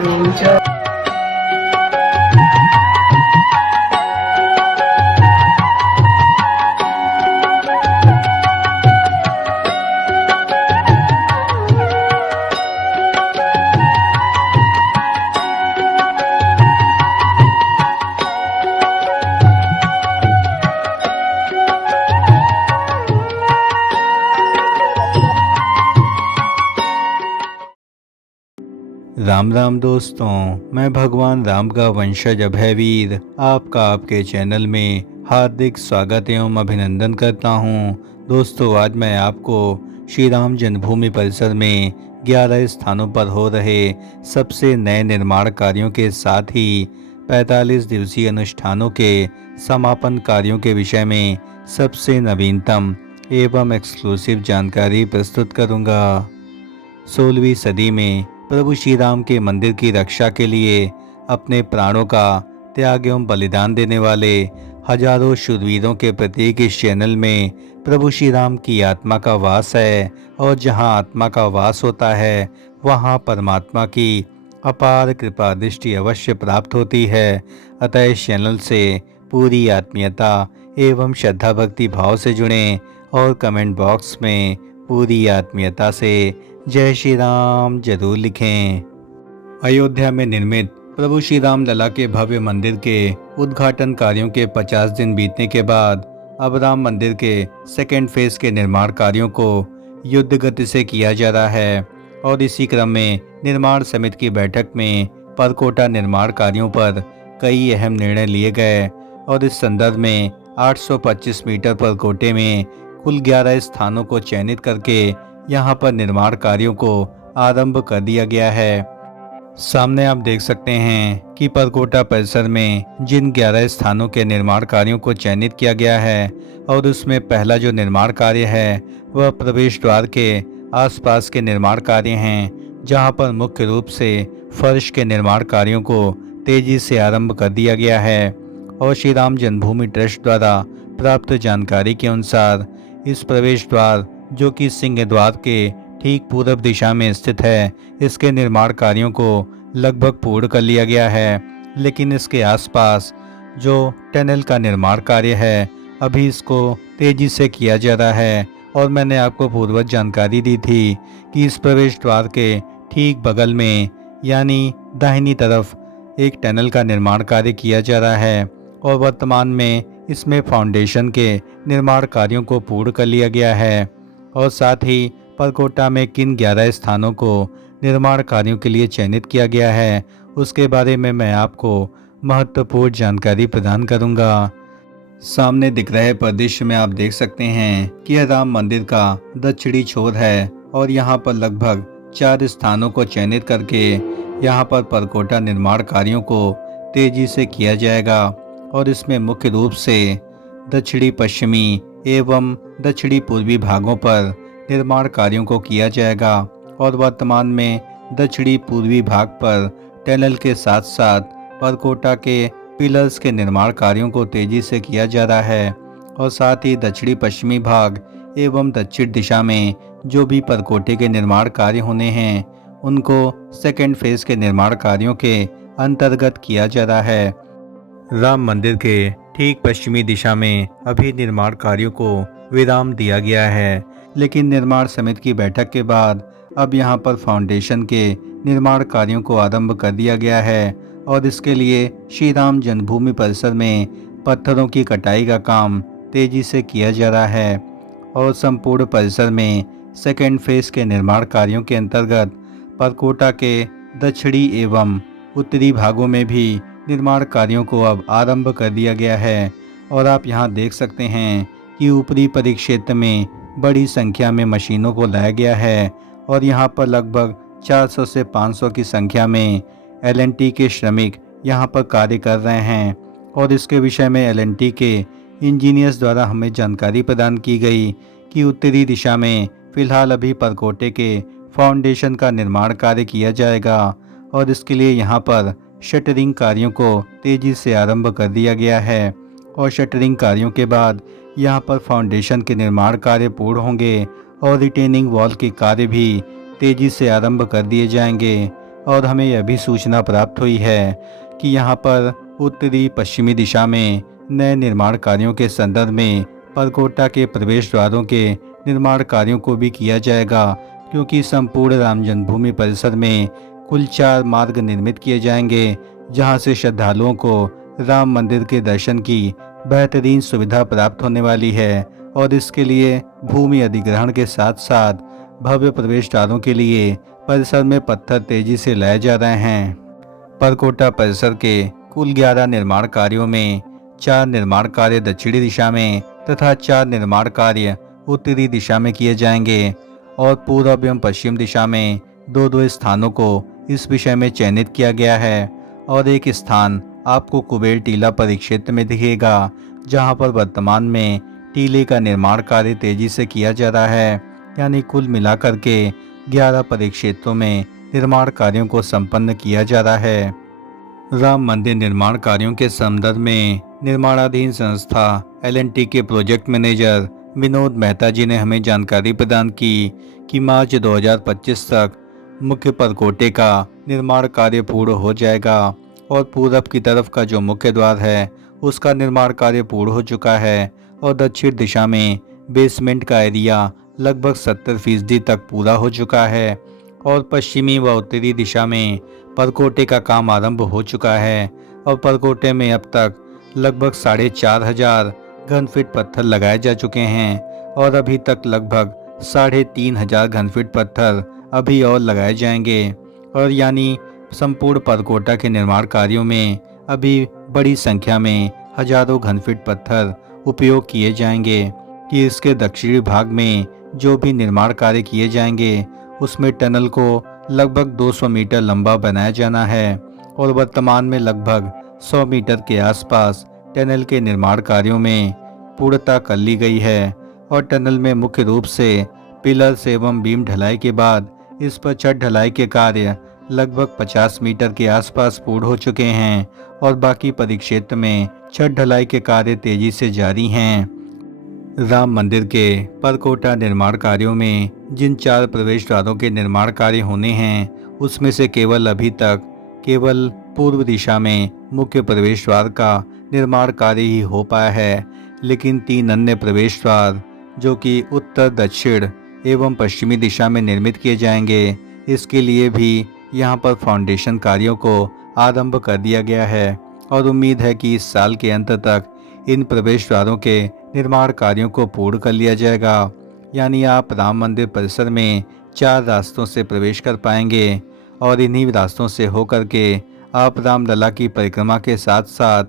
करूंगा। राम राम दोस्तों, मैं भगवान राम का वंशज अभयवीर आपका आपके चैनल में हार्दिक स्वागत एवं अभिनंदन करता हूं। दोस्तों, आज मैं आपको श्री राम जन्मभूमि परिसर में 11 स्थानों पर हो रहे सबसे नए निर्माण कार्यों के साथ ही 45 दिवसीय अनुष्ठानों के समापन कार्यों के विषय में सबसे नवीनतम एवं एक्सक्लूसिव जानकारी प्रस्तुत करूंगा। 16वीं सदी में प्रभु श्री राम के मंदिर की रक्षा के लिए अपने प्राणों का त्याग एवं बलिदान देने वाले हजारों शूरवीरों के प्रतीक इस चैनल में प्रभु श्री राम की आत्मा का वास है, और जहां आत्मा का वास होता है वहां परमात्मा की अपार कृपा दृष्टि अवश्य प्राप्त होती है। अतः इस चैनल से पूरी आत्मीयता एवं श्रद्धा भक्ति भाव से जुड़ें और कमेंट बॉक्स में पूरी आत्मीयता से जय श्री राम जरूर लिखें। अयोध्या में निर्मित प्रभु श्री राम लला के भव्य मंदिर के उद्घाटन कार्यों के 50 दिन बीतने के बाद अब राम मंदिर के सेकेंड फेज के निर्माण कार्यों को युद्ध गति से किया जा रहा है, और इसी क्रम में निर्माण समिति की बैठक में परकोटा निर्माण कार्यों पर कई अहम निर्णय लिए गए, और इस संदर्भ में 825 मीटर परकोटे में कुल 11 स्थानों को चयनित करके यहाँ पर निर्माण कार्यों को आरंभ कर दिया गया है। सामने आप देख सकते हैं कि परकोटा परिसर में जिन 11 स्थानों के निर्माण कार्यों को चयनित किया गया है, और उसमें पहला जो निर्माण कार्य है वह प्रवेश द्वार के आसपास के निर्माण कार्य हैं, जहां पर मुख्य रूप से फर्श के निर्माण कार्यों को तेजी से आरंभ कर दिया गया है। और श्री राम जन्मभूमि ट्रस्ट द्वारा प्राप्त जानकारी के अनुसार इस प्रवेश द्वार, जो कि सिंह द्वार के ठीक पूर्व दिशा में स्थित है, इसके निर्माण कार्यों को लगभग पूर्ण कर लिया गया है, लेकिन इसके आसपास जो टनल का निर्माण कार्य है अभी इसको तेजी से किया जा रहा है। और मैंने आपको पूर्वज जानकारी दी थी कि इस प्रवेश द्वार के ठीक बगल में यानी दाहिनी तरफ एक टनल का निर्माण कार्य किया जा रहा है, और वर्तमान में इसमें फाउंडेशन के निर्माण कार्यों को पूर्ण कर लिया गया है। और साथ ही परकोटा में किन 11 स्थानों को निर्माण कार्यों के लिए चयनित किया गया है उसके बारे में मैं आपको महत्वपूर्ण जानकारी प्रदान करूंगा। सामने दिख रहे परिदृश्य में आप देख सकते हैं कि यह राम मंदिर का दक्षिणी छोर है, और यहाँ पर लगभग 4 स्थानों को चयनित करके यहाँ पर परकोटा निर्माण कार्यों को तेजी से किया जाएगा। और इसमें मुख्य रूप से दक्षिणी पश्चिमी एवं दक्षिणी पूर्वी भागों पर निर्माण कार्यों को किया जाएगा, और वर्तमान में दक्षिणी पूर्वी भाग पर टनल के साथ साथ परकोटा के पिलर्स के निर्माण कार्यों को तेजी से किया जा रहा है। और साथ ही दक्षिणी पश्चिमी भाग एवं दक्षिण दिशा में जो भी परकोटे के निर्माण कार्य होने हैं उनको सेकेंड फेज के निर्माण कार्यों के अंतर्गत किया जा रहा है। राम मंदिर के ठीक पश्चिमी दिशा में अभी निर्माण कार्यों को विराम दिया गया है, लेकिन निर्माण समिति की बैठक के बाद अब यहां पर फाउंडेशन के निर्माण कार्यों को आरंभ कर दिया गया है, और इसके लिए श्री राम जन्मभूमि परिसर में पत्थरों की कटाई का काम तेजी से किया जा रहा है। और संपूर्ण परिसर में सेकेंड फेज के निर्माण कार्यों के अंतर्गत परकोटा के दक्षिणी एवं उत्तरी भागों में भी निर्माण कार्यों को अब आरंभ कर दिया गया है। और आप यहां देख सकते हैं कि ऊपरी परिक्षेत्र में बड़ी संख्या में मशीनों को लाया गया है, और यहां पर लगभग 400 से 500 की संख्या में एल&टी के श्रमिक यहां पर कार्य कर रहे हैं। और इसके विषय में एल&टी के इंजीनियर्स द्वारा हमें जानकारी प्रदान की गई कि उत्तरी दिशा में फिलहाल अभी परकोटे के फाउंडेशन का निर्माण कार्य किया जाएगा, और इसके लिए यहाँ पर शटरिंग कार्यों को तेजी से आरंभ कर दिया गया है। और शटरिंग कार्यों के बाद यहाँ पर फाउंडेशन के निर्माण कार्य पूर्ण होंगे, और रिटेनिंग वॉल के कार्य भी तेजी से आरंभ कर दिए जाएंगे। और हमें यह भी सूचना प्राप्त हुई है कि यहाँ पर उत्तरी पश्चिमी दिशा में नए निर्माण कार्यों के संदर्भ में परकोटा के प्रवेश द्वारों के निर्माण कार्यों को भी किया जाएगा, क्योंकि संपूर्ण राम जन्मभूमि परिसर में कुल 4 मार्ग निर्मित किए जाएंगे, जहां से श्रद्धालुओं को राम मंदिर के दर्शन की बेहतरीन सुविधा प्राप्त होने वाली है। और इसके लिए भूमि अधिग्रहण के साथ साथ भव्य प्रवेश द्वारों के लिए परिसर में पत्थर तेजी से लाए जा रहे हैं। परकोटा परिसर के कुल 11 निर्माण कार्यों में 4 निर्माण कार्य दक्षिणी दिशा में तथा 4 निर्माण कार्य उत्तरी दिशा में किए जाएंगे और पूर्व एवं पश्चिम दिशा में 2-2 स्थानों को इस विषय में चयनित किया गया है। और एक स्थान आपको कुबेर टीला परिक्षेत्र में दिखेगा, जहां पर वर्तमान में टीले का निर्माण कार्य तेजी से किया जा रहा है। यानी कुल मिलाकर के 11 परिक्षेत्रों में निर्माण कार्यों को संपन्न किया जा रहा है। राम मंदिर निर्माण कार्यों के संदर्भ में निर्माणाधीन संस्था L&T के प्रोजेक्ट मैनेजर विनोद मेहता जी ने हमें जानकारी प्रदान की कि मार्च 2025 तक मुख्य परकोटे का निर्माण कार्य पूर्ण हो जाएगा और पूरब की तरफ का जो मुख्य द्वार है उसका निर्माण कार्य पूर्ण हो चुका है और दक्षिण दिशा में बेसमेंट का एरिया लगभग 70% तक पूरा हो चुका है और पश्चिमी व उत्तरी दिशा में परकोटे का काम आरंभ हो चुका है और परकोटे में अब तक लगभग 4,500 घन फीट पत्थर लगाए जा चुके हैं और अभी तक लगभग 3,500 घन फीट पत्थर अभी और लगाए जाएंगे। और यानी संपूर्ण परकोटा के निर्माण कार्यों में अभी बड़ी संख्या में हजारों घन फीट पत्थर उपयोग किए जाएंगे कि इसके दक्षिणी भाग में जो भी निर्माण कार्य किए जाएंगे उसमें टनल को लगभग 200 मीटर लंबा बनाया जाना है और वर्तमान में लगभग 100 मीटर के आसपास टनल के निर्माण कार्यों में पूर्णता कर ली गई है और टनल में मुख्य रूप से पिलर्स एवं बीम ढलाई के बाद इस पर छत ढलाई के कार्य लगभग 50 मीटर के आसपास पूर्ण हो चुके हैं और बाकी परिक्षेत्र में छत ढलाई के कार्य तेजी से जारी हैं। राम मंदिर के परकोटा निर्माण कार्यों में जिन 4 प्रवेश द्वारों के निर्माण कार्य होने हैं उसमें से अभी तक केवल पूर्व दिशा में मुख्य प्रवेश द्वार का निर्माण कार्य ही हो पाया है, लेकिन 3 अन्य प्रवेश द्वार जो कि उत्तर, दक्षिण एवं पश्चिमी दिशा में निर्मित किए जाएंगे, इसके लिए भी यहां पर फाउंडेशन कार्यों को आरंभ कर दिया गया है और उम्मीद है कि इस साल के अंत तक इन प्रवेश द्वारों के निर्माण कार्यों को पूर्ण कर लिया जाएगा। यानी आप राम मंदिर परिसर में 4 रास्तों से प्रवेश कर पाएंगे और इन्हीं रास्तों से होकर के आप रामलला की परिक्रमा के साथ साथ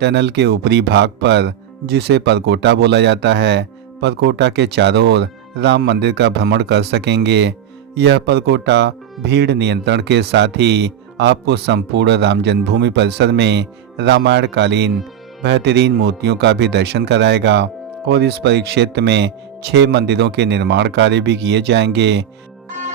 टनल के ऊपरी भाग पर, जिसे परकोटा बोला जाता है, परकोटा के चारों ओर राम मंदिर का भ्रमण कर सकेंगे। यह परकोटा भीड़ नियंत्रण के साथ ही आपको संपूर्ण राम जन्मभूमि परिसर में रामायण कालीन बेहतरीन मूर्तियों का भी दर्शन कराएगा और इस परिक्षेत्र में 6 मंदिरों के निर्माण कार्य भी किए जाएंगे।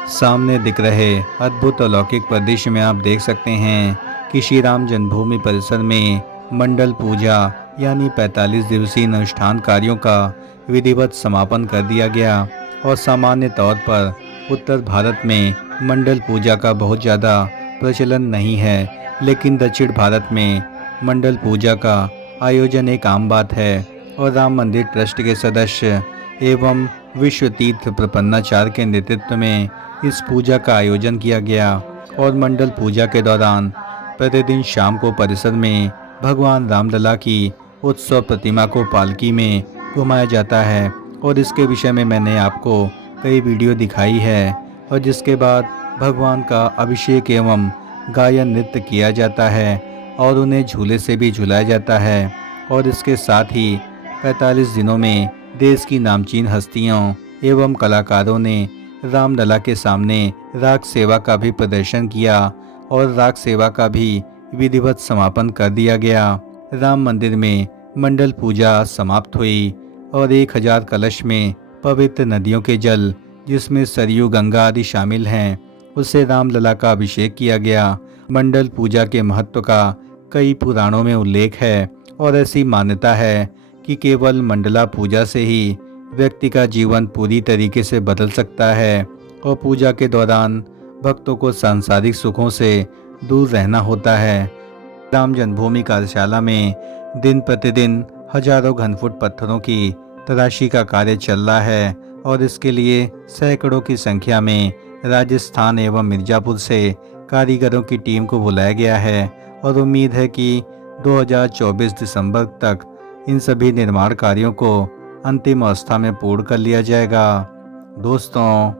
सामने दिख रहे अद्भुत अलौकिक परिदृश्य में आप देख सकते हैं कि श्री राम जन्मभूमि परिसर में मंडल पूजा यानी 45 दिवसीय अनुष्ठान कार्यों का विधिवत समापन कर दिया गया और सामान्य तौर पर उत्तर भारत में मंडल पूजा का बहुत ज़्यादा प्रचलन नहीं है, लेकिन दक्षिण भारत में मंडल पूजा का आयोजन एक आम बात है और राम मंदिर ट्रस्ट के सदस्य एवं विश्व तीर्थ प्रपन्नाचार्य के नेतृत्व में इस पूजा का आयोजन किया गया और मंडल पूजा के दौरान प्रतिदिन शाम को परिसर में भगवान रामलला की उत्सव प्रतिमा को पालकी में घुमाया जाता है और इसके विषय में मैंने आपको कई वीडियो दिखाई है। और जिसके बाद भगवान का अभिषेक एवं गायन नृत्य किया जाता है और उन्हें झूले से भी झुलाया जाता है और इसके साथ ही 45 दिनों में देश की नामचीन हस्तियों एवं कलाकारों ने रामलला के सामने राग सेवा का भी प्रदर्शन किया और राग सेवा का भी विधिवत समापन कर दिया गया। राम मंदिर में मंडल पूजा समाप्त हुई और 1000 कलश में पवित्र नदियों के जल, जिसमें सरयू, गंगा आदि शामिल हैं, उससे रामलला का अभिषेक किया गया। मंडल पूजा के महत्व का कई पुराणों में उल्लेख है और ऐसी मान्यता है कि केवल मंडला पूजा से ही व्यक्ति का जीवन पूरी तरीके से बदल सकता है और पूजा के दौरान भक्तों को सांसारिक सुखों से दूर रहना होता है। राम जन्मभूमि कार्यशाला में दिन प्रतिदिन हजारों घनफुट पत्थरों की तराशी का कार्य चल रहा है और इसके लिए सैकड़ों की संख्या में राजस्थान एवं मिर्जापुर से कारीगरों की टीम को बुलाया गया है और उम्मीद है कि 2024 दिसंबर तक इन सभी निर्माण कार्यों को अंतिम अवस्था में पूर्ण कर लिया जाएगा। दोस्तों,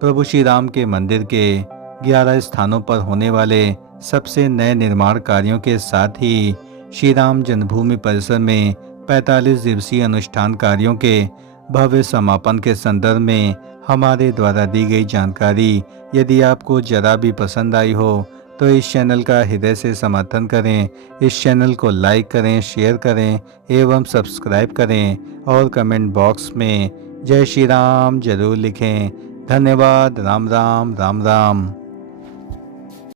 प्रभु श्री राम के मंदिर के 11 स्थानों पर होने वाले सबसे नए निर्माण कार्यों के साथ ही श्री राम जन्मभूमि परिसर में 45 दिवसीय अनुष्ठान कार्यों के भव्य समापन के संदर्भ में हमारे द्वारा दी गई जानकारी यदि आपको जरा भी पसंद आई हो तो इस चैनल का हृदय से समर्थन करें। इस चैनल को लाइक करें, शेयर करें एवं सब्सक्राइब करें और कमेंट बॉक्स में जय श्री राम जरूर लिखें। धन्यवाद। राम राम राम राम।